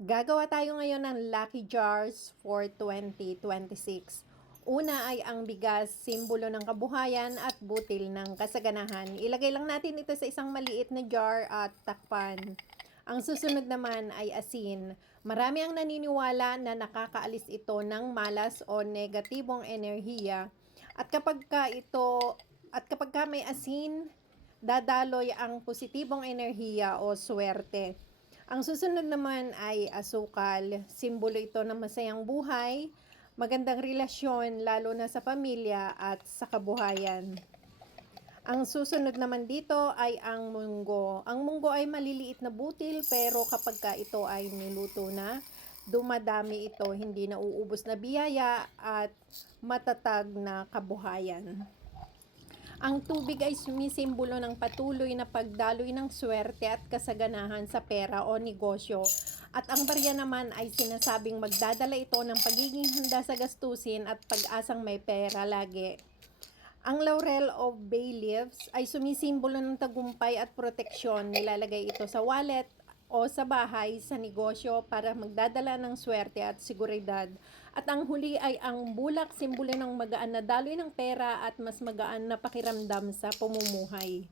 Gagawa tayo ngayon ng Lucky Jars for 2026. Una ay ang bigas, simbolo ng kabuhayan at butil ng kasaganahan. Ilagay lang natin ito sa isang maliit na jar at takpan. Ang susunod naman ay asin. Marami ang naniniwala na nakakaalis ito ng malas o negatibong enerhiya. At kapag ka may asin, dadaloy ang positibong enerhiya o swerte. Ang susunod naman ay asukal. Simbolo ito ng masayang buhay, magandang relasyon lalo na sa pamilya at sa kabuhayan. Ang susunod naman dito ay ang munggo. Ang munggo ay maliliit na butil pero kapag ka ito ay niluto na, dumadami ito, hindi nauubos na biyaya at matatag na kabuhayan. Ang tubig ay sumisimbolo ng patuloy na pagdaloy ng swerte at kasaganahan sa pera o negosyo. At ang barya naman ay sinasabing magdadala ito ng pagiging handa sa gastusin at pag-asang may pera lagi. Ang laurel o bay leaves ay sumisimbolo ng tagumpay at proteksyon. Nilalagay ito sa wallet o sa bahay, sa negosyo para magdadala ng swerte at seguridad. At ang huli ay ang bulak, simbolo ng magaan na daloy ng pera at mas magaan na pakiramdam sa pamumuhay.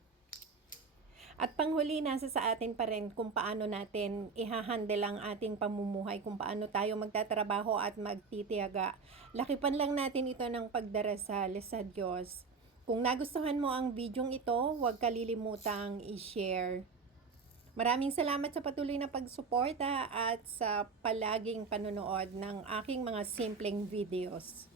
At panghuli, nasa sa atin pa rin kung paano natin ihahandle ang ating pamumuhay, kung paano tayo magtatrabaho at magtitiyaga. Lakipan lang natin ito ng pagdarasal sa Diyos. Kung nagustuhan mo ang videong ito, huwag kalilimutang i-share. Maraming salamat sa patuloy na pagsuporta at sa palaging panonood ng aking mga simpleng videos.